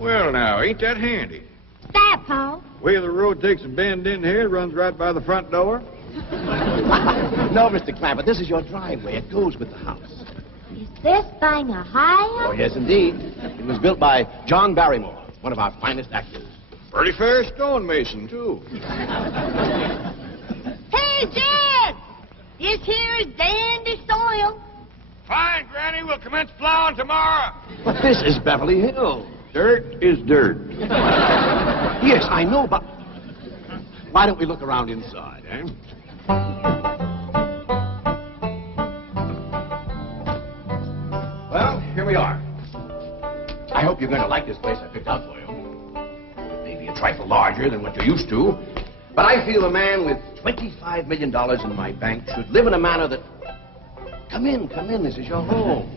Well, now, ain't that handy? That, Pa? Way the road takes a bend in here, runs right by the front door. No, Mr. Clampett, this is your driveway. It goes with the house. Is this thing a house? Oh, yes, indeed. It was built by John Barrymore, one of our finest actors. Pretty fair stonemason, too. Hey, Jed! This here is dandy soil. Fine, Granny. We'll commence plowing tomorrow. But this is Beverly Hills. Dirt is dirt. Yes, I know, but why don't we look around inside, eh? Well, here we are. I hope you're going to like this place I picked out for you. Maybe a trifle larger than what you're used to, but I feel a man with $25 million in my bank should live in a manner that... Come in, this is your home.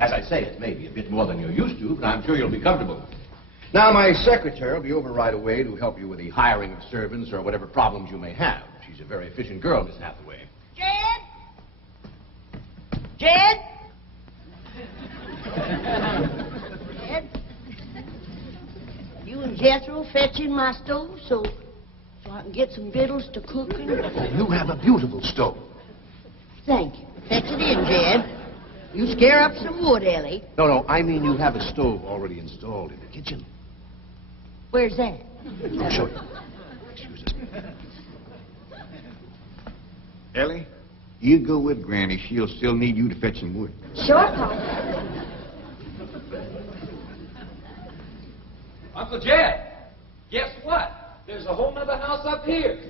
As I say, it may be a bit more than you're used to, but I'm sure you'll be comfortable. Now, my secretary will be over right away to help you with the hiring of servants or whatever problems you may have. She's a very efficient girl, Miss Hathaway. Jed? Jed? Jed? You and Jethro fetching my stove so I can get some victuals to cook in? You have a beautiful stove. Thank you. Fetch it in, Jed. You scare up some wood, Ellie. No, I mean you have a stove already installed in the kitchen. Where's that? I'll show you. Excuse us. Ellie, you go with Granny. She'll still need you to fetch some wood. Sure, Pa. Uncle Jed, guess what? There's a whole nother house up here.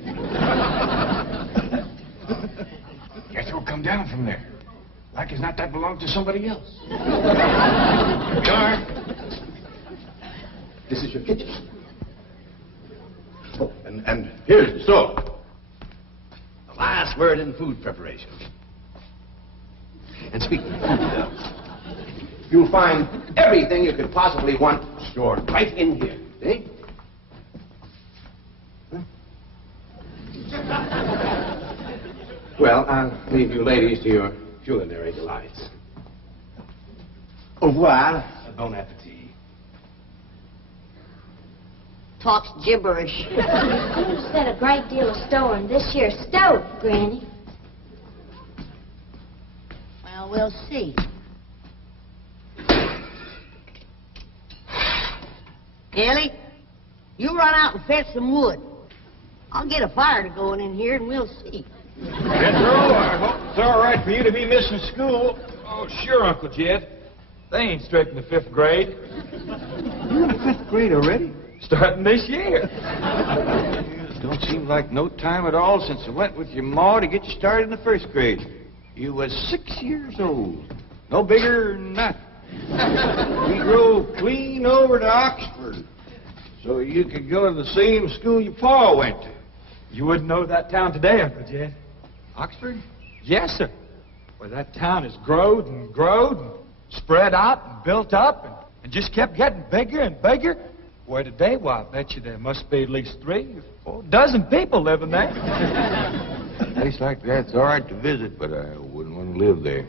Guess we'll come down from there. Like as not that belongs to somebody else. Here we are. This is your kitchen. Oh, and here's the stove. The last word in food preparation. And speaking of food, you'll find everything you could possibly want stored right in here. See? Huh? Well, I'll leave you ladies to your culinary delights. Au revoir. Bon appetit. Talks gibberish. You said a great deal of store in this here stove, Granny. Well, we'll see. Ellie, you run out and fetch some wood. I'll get a fire to going in here and we'll see. Jethro, I hope it's all right for you to be missing school. Oh, sure, Uncle Jed. They ain't strict in the 5th grade. You're in the 5th grade already? Starting this year. Don't seem like no time at all since I went with your ma to get you started in the 1st grade. You was 6 years old. No bigger than that. We drove clean over to Oxford so you could go to the same school your pa went to. You wouldn't know that town today, Uncle Jed. Oxford? Yes, sir. Well, that town has growed and spread out and built up and just kept getting bigger and bigger. Where today, well, I bet you there must be at least 3 or 4 dozen people living there. A place like that's all right to visit, but I wouldn't want to live there.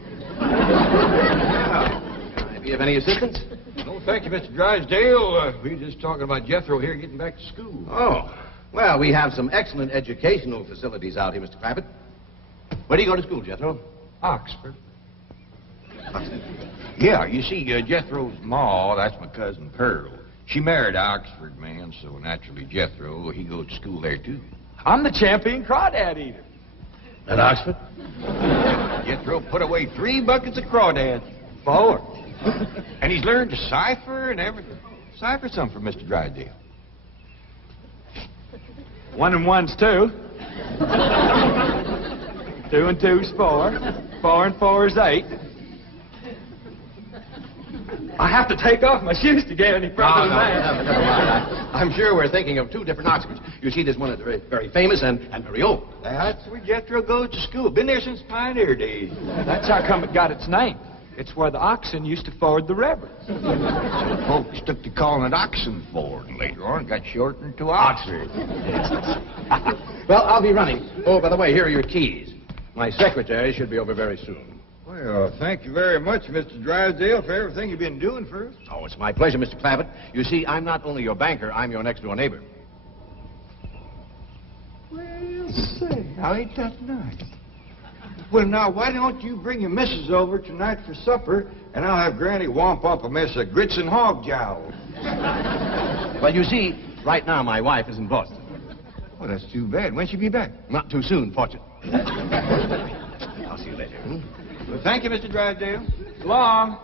Do you have any assistance? No, thank you, Mr. Drysdale. We were just talking about Jethro here getting back to school. Oh, well, we have some excellent educational facilities out here, Mr. Clampett. Where do you go to school, Jethro? Oxford. Yeah, you see, Jethro's ma, that's my cousin Pearl. She married an Oxford man, so naturally Jethro, he goes to school there, too. I'm the champion crawdad eater. At Oxford? Jethro put away 3 buckets of crawdads. 4. And he's learned to cipher and everything. Cipher some for Mr. Drysdale. 1 and 1's 2. 2 and 2's 4. 4 and 4's 8. I have to take off my shoes to get any further than that. Never mind. I'm sure we're thinking of 2 different Oxfords. You see, there's one that's very, very famous and very old. That's where Jethro goes to school. Been there since pioneer days. That's how come it got its name. It's where the oxen used to ford the river. So folks took to calling it oxen ford, and later on got shortened to Oxford. Well, I'll be running. Oh, by the way, here are your keys. My secretary should be over very soon. Well, thank you very much, Mr. Drysdale, for everything you've been doing for us. Oh, it's my pleasure, Mr. Clavitt. You see, I'm not only your banker, I'm your next-door neighbor. Well, say, now ain't that nice? Well, now, why don't you bring your missus over tonight for supper, and I'll have Granny womp up a mess of grits and hog jowl. Well, you see, right now my wife is in Boston. Well, that's too bad. When'll she be back? Not too soon, fortunately. I'll see you later. Well, thank you, Mr. Drysdale. So long.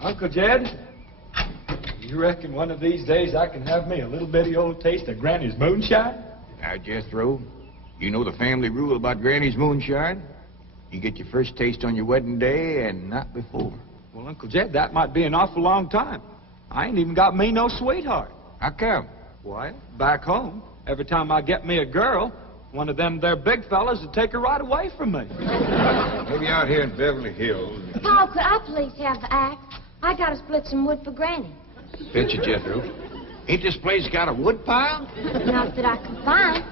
Uncle Jed, you reckon one of these days I can have me a little bitty old taste of Granny's moonshine? Now, Jethro, you know the family rule about Granny's moonshine? You get your first taste on your wedding day and not before. Well, Uncle Jed, that might be an awful long time. I ain't even got me no sweetheart. How come? Why, back home, every time I get me a girl, one of them there big fellas would take her right away from me. Maybe out here in Beverly Hills. Paul, could I please have the axe? I gotta split some wood for Granny. Bet you, Jethro. Ain't this place got a wood pile? Not that I can find.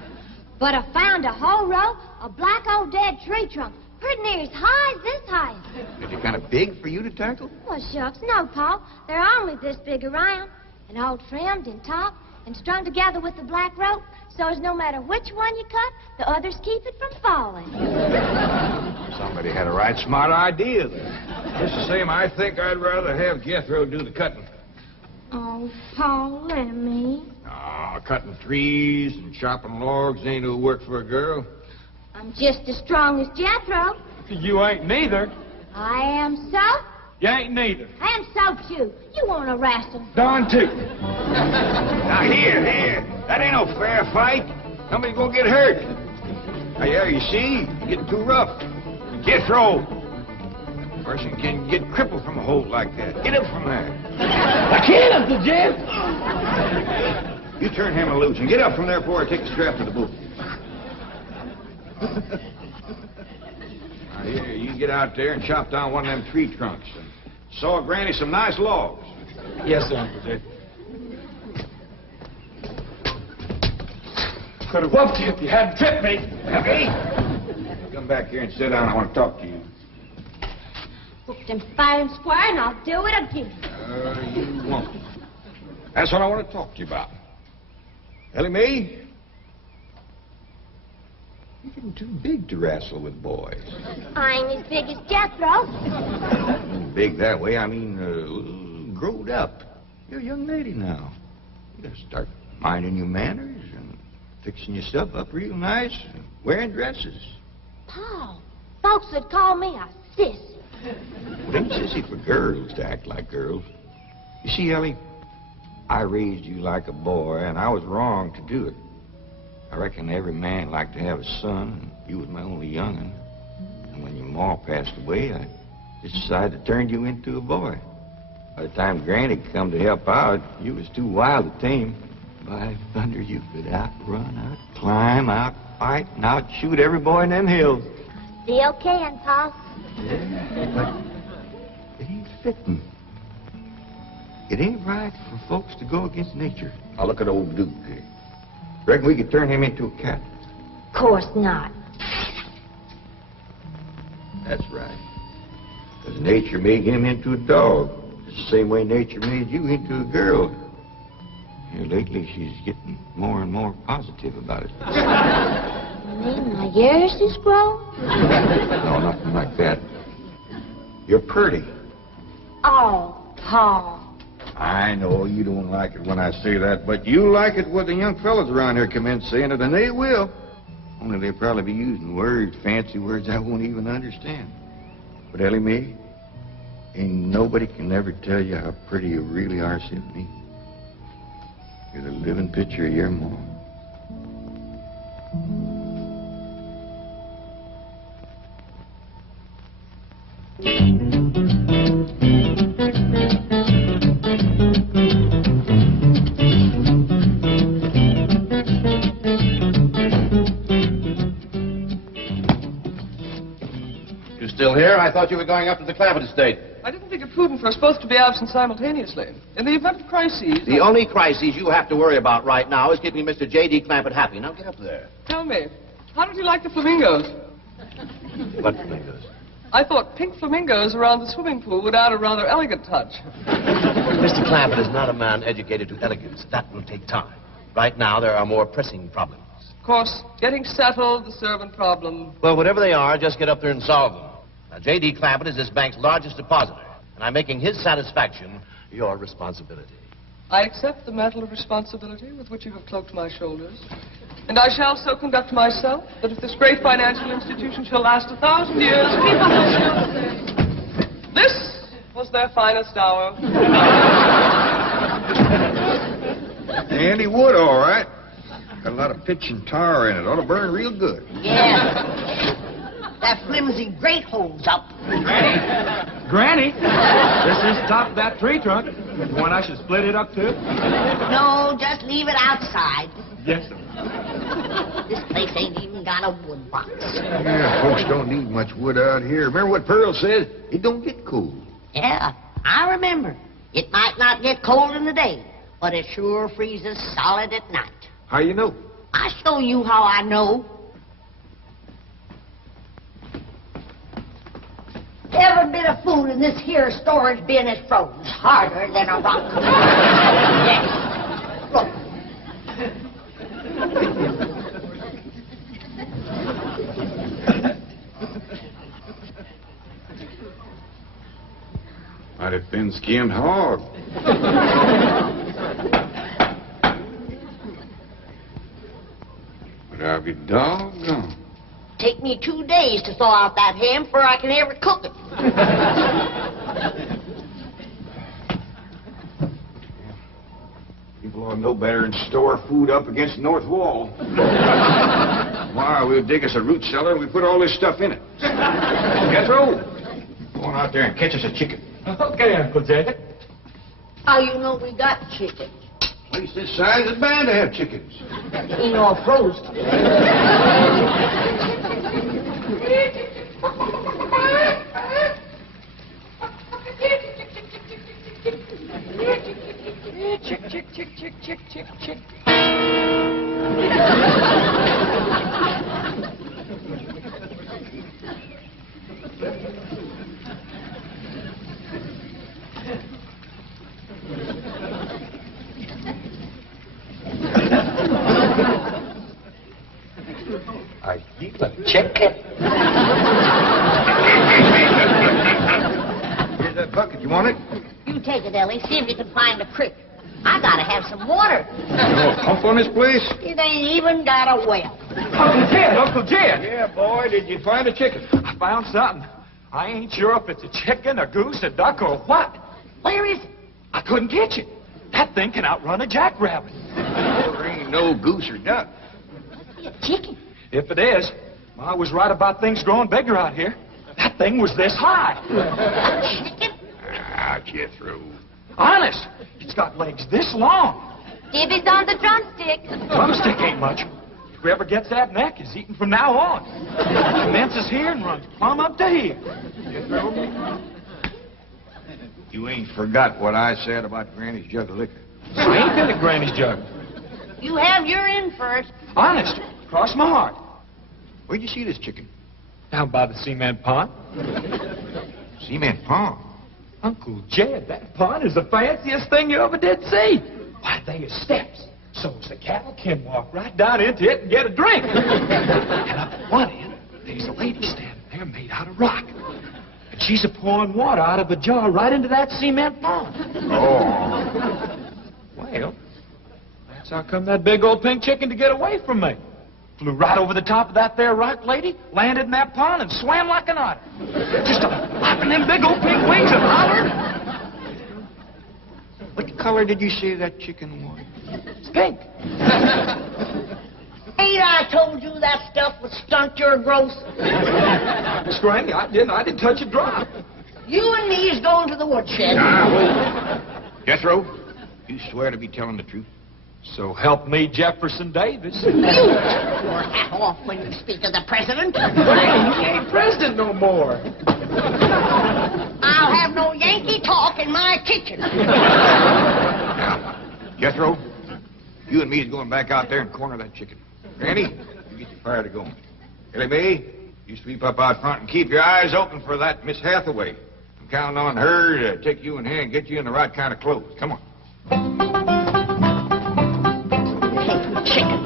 But I found a whole row of black old dead tree trunks, pretty near as high as this height. Is it kind of big for you to tackle? Well, shucks, no, Paul. They're only this big around, and all trimmed and topped and strung together with the black rope, so as no matter which one you cut, the others keep it from falling. Somebody had a right smart idea there. Just the same, I think I'd rather have Jethro do the cutting. Oh, Paul, let me. Ah, cutting trees and chopping logs ain't no work for a girl. I'm just as strong as Jethro. You ain't neither. I am so. You ain't neither. And so too. You want to wrestle? Darn too. Now, here. That ain't no fair fight. Somebody's gonna get hurt. Now, yeah, you see? You're getting too rough. Jethro. A person can get crippled from a hold like that. Get up from there. I can't, Uncle Jed. You turn him loose and get up from there before I take the strap to the boot. Now, here, you get out there and chop down one of them tree trunks and saw Granny some nice logs. Yes, sir, Uncle Jed. Could have whooped you if you hadn't tripped me. Hey, come back here and sit down. I want to talk to you. Hooked him fair and square, and I'll do it again. You won't. That's what I want to talk to you about. Ellie Mae, you're getting too big to wrestle with boys. I ain't as big as Jethro. Big that way, I mean, growed up. You're a young lady now. You gotta start minding your manners and fixing yourself up real nice and wearing dresses. Paul, folks would call me a sissy. It ain't sissy for girls to act like girls. You see, Ellie, I raised you like a boy, and I was wrong to do it. I reckon every man liked to have a son, and you was my only young'un. And when your ma passed away, I just decided to turn you into a boy. By the time Granny come to help out, you was too wild to tame. By thunder, you could outrun, out-climb, out-fight, and out-shoot every boy in them hills. Still can, Paul. Yeah, but it ain't fitting. It ain't right for folks to go against nature. Now look at old Duke here. Reckon we could turn him into a cat? Of course not. That's right. Because nature made him into a dog. Just the same way nature made you into a girl. Here lately, she's getting more and more positive about it. You mean my ears is grown? No, nothing like that. You're pretty. Oh, Paul. I know you don't like it when I say that, but you like it when the young fellas around here come in saying it, and they will. Only they'll probably be using words, fancy words I won't even understand. But Ellie Mae, ain't nobody can ever tell you how pretty you really are, except me. You're the living picture of your mom. You still here? I thought you were going up to the Clampett estate. I didn't think it prudent for us both to be absent simultaneously. In the event of crises... The only crises you have to worry about right now is keeping Mr. J.D. Clampett happy. Now get up there. Tell me, how did you like the flamingos? What flamingos? I thought pink flamingos around the swimming pool would add a rather elegant touch. Mr. Clampett is not a man educated to elegance. That will take time. Right now, there are more pressing problems. Of course, getting settled, the servant problem. Well, whatever they are, just get up there and solve them. Now, J.D. Clampett is this bank's largest depositor, and I'm making his satisfaction your responsibility. I accept the mantle of responsibility with which you have cloaked my shoulders. And I shall so conduct myself that if this great financial institution shall last 1,000 years, people will still say, this was their finest hour. Handy wood, all right. Got a lot of pitch and tar in it. Ought to burn real good. Yeah. That flimsy grate holds up. Granny, this is the top of that tree trunk. You want I should split it up, too? No, just leave it outside. Yes, sir. This place ain't even got a wood box. Yeah, folks don't need much wood out here. Remember what Pearl said? It don't get cold. Yeah, I remember. It might not get cold in the day, but it sure freezes solid at night. How you know? I'll show you how I know. Every bit of food in this here storage bin is froze harder than a rock. Yes. Look. Mighty thin-skinned hog. But I'll be doggone. Take me 2 days to thaw out that ham before I can ever cook it. People ought to know better than store food up against the north wall. Why, we'll dig us a root cellar and we put all this stuff in it. Jethro, go on out there and catch us a chicken. Okay, Uncle Jay. How you know we got chicken? Place this size is bound to have chickens. Ain't all froze. Chick, chick, chick, chick, chick, chick, chick. I eat a chicken. Here's that bucket. You want it? You take it, Ellie. See if you can find a creek. I gotta have some water. You know a pump on this place? It ain't even got a well. Uncle Jed, Uncle Jed. Yeah, boy. Did you find a chicken? I found something. I ain't sure if it's a chicken, a goose, a duck, or what. Where is it? I couldn't catch it. That thing can outrun a jackrabbit. There ain't no goose or duck. A chicken. If it is, I was right about things growing bigger out here. That thing was this high. A chicken? Ah, Jethro. Honest, it's got legs this long. Divvy's on the drumstick. Drumstick ain't much. Whoever gets that neck is eating from now on. Commences here and runs plumb up to here. Jethro, you ain't forgot what I said about Granny's jug of liquor. I ain't been to Granny's jug. You have your in first. Honest, cross my heart. Where'd you see this chicken? Down by the cement pond. Cement pond. Uncle Jed, that pond is the fanciest thing you ever did see. Why, they is steps. So's the cattle can walk right down into it and get a drink. And up at one end, there's a lady standing there made out of rock. And she's a-pouring water out of a jar right into that cement pond. Oh. Well, that's how come that big old pink chicken to get away from me. Flew right over the top of that there rock lady, landed in that pond, and swam like an otter. Just flapping them big old pink wings and hollered. What color did you say that chicken was? It's pink. Ain't I told you that stuff would stunt your growth? Miss Granny, I didn't touch a drop. You and me is going to the woodshed. Jethro, you swear to be telling the truth? So help me, Jefferson Davis. You take your hat off when you speak to the president. He ain't president no more. I'll have no Yankee talk in my kitchen. Now, Jethro, you and me is going back out there and corner that chicken. Granny, you get your fire to going. Ellie Mae, you sweep up out front and keep your eyes open for that Miss Hathaway. I'm counting on her to take you in hand and get you in the right kind of clothes. Come on. Chicken.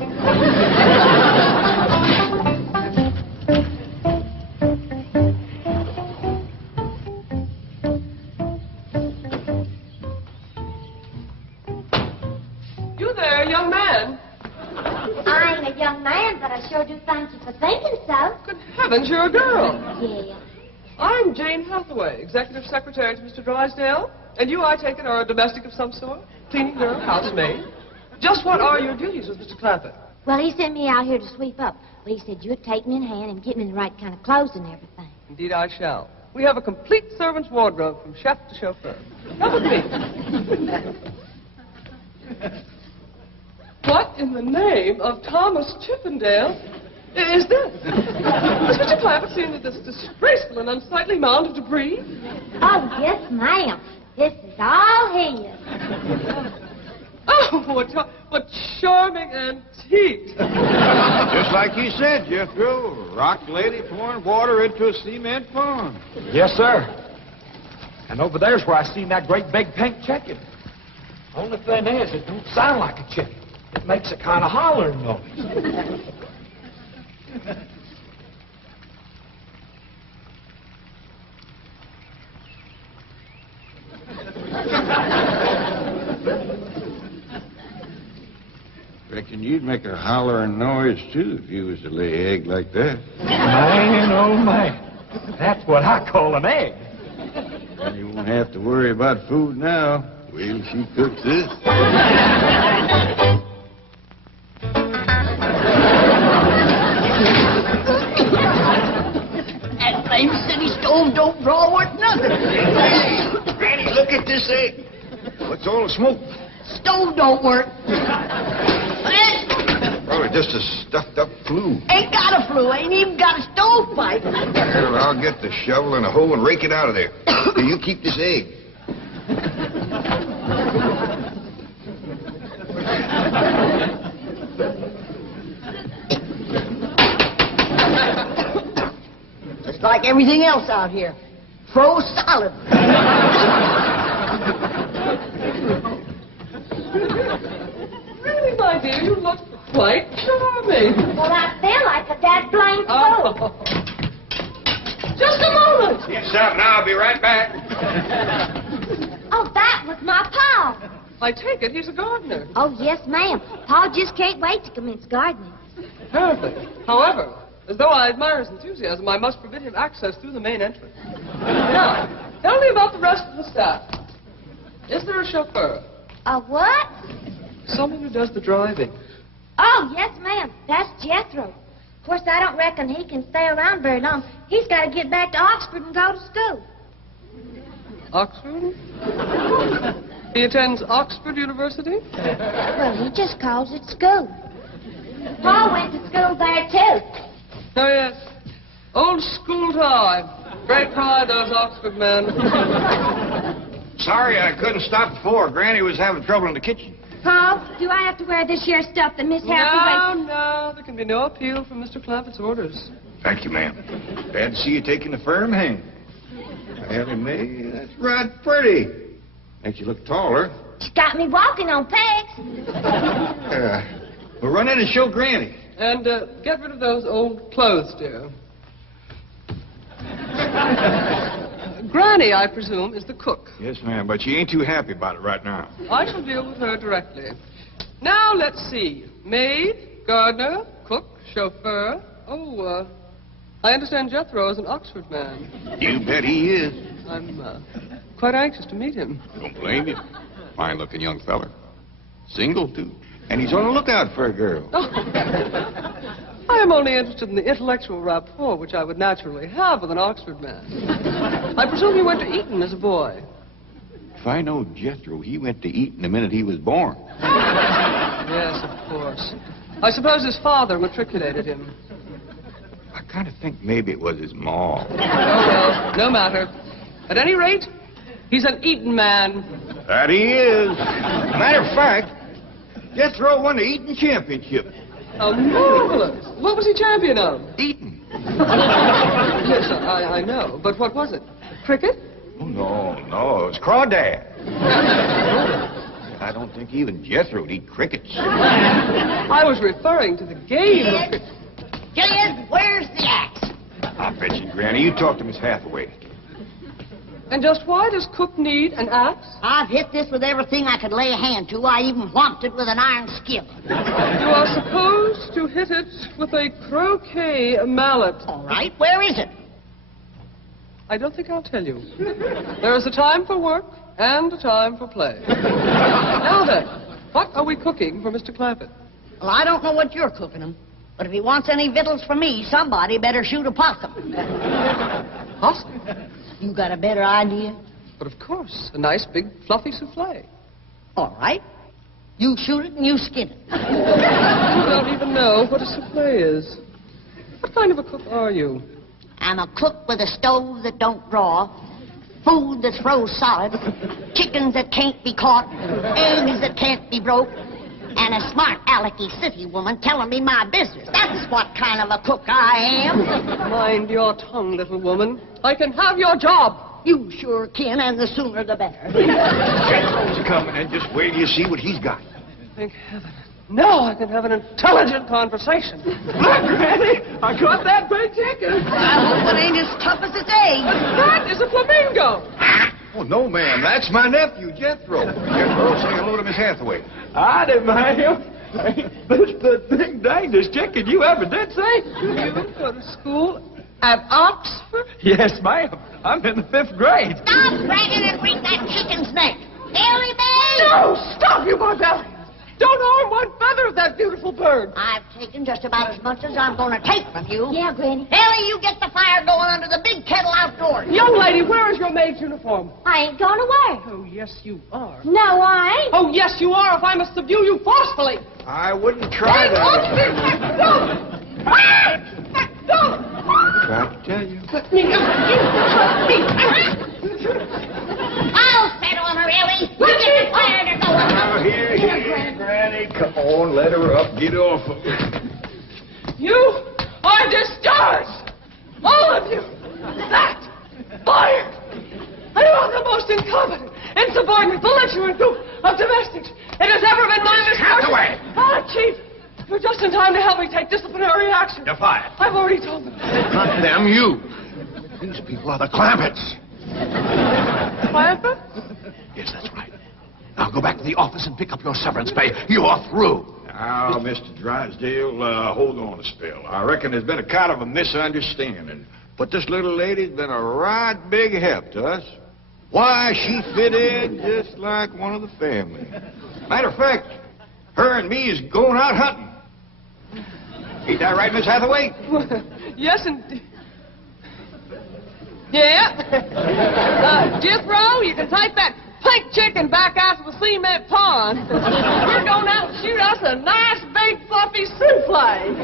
You there, young man? I ain't a young man, but I sure do thank you for thinking so. Good heavens, you're a girl. Yeah. I'm Jane Hathaway, Executive Secretary to Mr. Drysdale. And you, I take it, are a domestic of some sort? Cleaning girl, housemaid? Just what are your duties with Mr. Clampett? Well, he sent me out here to sweep up. Well, he said you'd take me in hand and get me in the right kind of clothes and everything. Indeed, I shall. We have a complete servant's wardrobe from chef to chauffeur. Come with me. What in the name of Thomas Chippendale is this? Has Mr. Clampett seen this disgraceful and unsightly mound of debris? Oh, yes, ma'am. This is all his. Oh, what charming antique. Just like you said, Jethro. Rock lady pouring water into a cement pond. Yes, sir. And over there's where I seen that great big pink chicken. Only thing is, it don't sound like a chicken. It makes a kind of hollering noise. Reckon you'd make a hollering noise, too, if you was to lay egg like that. Man, oh, man. That's what I call an egg. And you won't have to worry about food now. Wait till she cooks this. That flame city stove don't draw worth nothing. Granny, look at this egg. What's all the smoke? Stove don't work. Probably just a stuffed-up flue. Ain't got a flue. Ain't even got a stovepipe. Well, I'll get the shovel and a hoe and rake it out of there. Here, you keep this egg. Just like everything else out here. Froze solid. Really, my dear, you look quite charming. Well, I feel like a dead blamed fool. Oh. Just a moment. Get something, I'll be right back. Oh, that was my Pa. I take it he's a gardener. Oh, yes, ma'am. Pa just can't wait to commence gardening. Perfect. However, as though I admire his enthusiasm, I must forbid him access through the main entrance. Now, tell me about the rest of the staff. Is there a chauffeur? A what? Someone who does the driving. Oh, yes, ma'am. That's Jethro. Of course, I don't reckon he can stay around very long. He's got to get back to Oxford and go to school. Oxford? He attends Oxford University? Well, he just calls it school. Pa went to school there, too. Oh, yes. Old school time. Great pride, those Oxford men. Sorry I couldn't stop before. Granny was having trouble in the kitchen. Pa, do I have to wear this here stuff that Miss Hathaway... No, there can be no appeal from Mr. Clampett's orders. Thank you, ma'am. Glad to see you taking the firm hand. Ellie Mae, that's right pretty. Makes you look taller. She's got me walking on pegs. We'll run in and show Granny. And get rid of those old clothes, dear. Granny, I presume, is the cook. Yes, ma'am, but she ain't too happy about it right now. I shall deal with her directly. Now, let's see. Maid, gardener, cook, chauffeur. Oh, I understand Jethro is an Oxford man. You bet he is. I'm quite anxious to meet him. Don't blame you. Fine-looking young feller. Single, too. And he's on the lookout for a girl. Oh. I am only interested in the intellectual rapport which I would naturally have with an Oxford man. I presume you went to Eton as a boy. If I know Jethro, he went to Eton the minute he was born. Yes, of course. I suppose his father matriculated him. I kind of think maybe it was his ma. Oh, well, no matter. At any rate, he's an eating man. That he is. Matter of fact, Jethro won the eating championship. How marvelous. What was he champion of? Eating. Yes, I know. But what was it? Cricket? Oh, no, it was crawdad. I don't think even Jethro'd eat crickets. I was referring to the game of Kids, kids, where's the axe? I bet you, Granny, you talk to Miss Hathaway. And just why does Cook need an axe? I've hit this with everything I could lay a hand to. I even whomped it with an iron skillet. You are supposed to hit it with a croquet mallet. All right, where is it? I don't think I'll tell you. There is a time for work and a time for play. Now then, what are we cooking for Mr. Clampett? Well, I don't know what you're cooking him, but if he wants any victuals from me, somebody better shoot a possum. Possum? You got a better idea? But of course, a nice big fluffy souffle. All right. You shoot it and you skin it. You don't even know what a souffle is. What kind of a cook are you? I'm a cook with a stove that don't draw, food that's froze solid, chickens that can't be caught, eggs that can't be broke, and a smart alecky city woman telling me my business. That's what kind of a cook I am. Mind your tongue, little woman. I can have your job. You sure can, and the sooner the better. Jethro's coming, and just wait till you see what he's got. Thank heaven. Now I can have an intelligent conversation. Look, Granny, I caught that big chicken. I hope it ain't as tough as its egg. That is a flamingo. Oh, no, ma'am. That's my nephew, Jethro. Jethro, say hello to Miss Hathaway. Howdy, ma'am. That's the big dangest chicken you ever did see. You go to school at Oxford? Yes, ma'am. I'm in the 5th grade. Stop bragging and wring that chicken's neck. Ellie Mae! No, stop, you barbarian. Don't harm one feather of that beautiful bird. I've taken just about as much as I'm going to take from you. Yeah, Granny. Ellie, you get the fire going under the big kettle outdoors. Young lady, where is your maid's uniform? I ain't going away. Oh, yes, you are. No, I ain't. Oh, yes, you are, if I must subdue you forcefully. I wouldn't try that. Don't! Tried to tell you. I'll set on her, Ellie. You get the fire to go. Now, here, Granny. Come on, let her up. Get off of her. You are discharged! All of you! That! Fired! I am the most incompetent, insubordinate, belligerent group of domestics it has ever been my misfortune. Hathaway! Ah, Chief! You're just in time to help me take disciplinary action. You're fired. I've already told them. Not them, you. These people are the Clampetts. Clampett? Yes, that's right. Now go back to the office and pick up your severance pay. You're through. Now, Mr. Drysdale, hold on a spell. I reckon there's been a kind of a misunderstanding. But this little lady's been a right big help to us. Why, she fit in just like one of the family. Matter of fact, her and me is going out hunting. Ain't that right, Miss Hathaway? Yes, indeed. Yeah. Jethro, you can take that pink chicken back out to the cement pond. We're going out and shoot us a nice big fluffy souffle.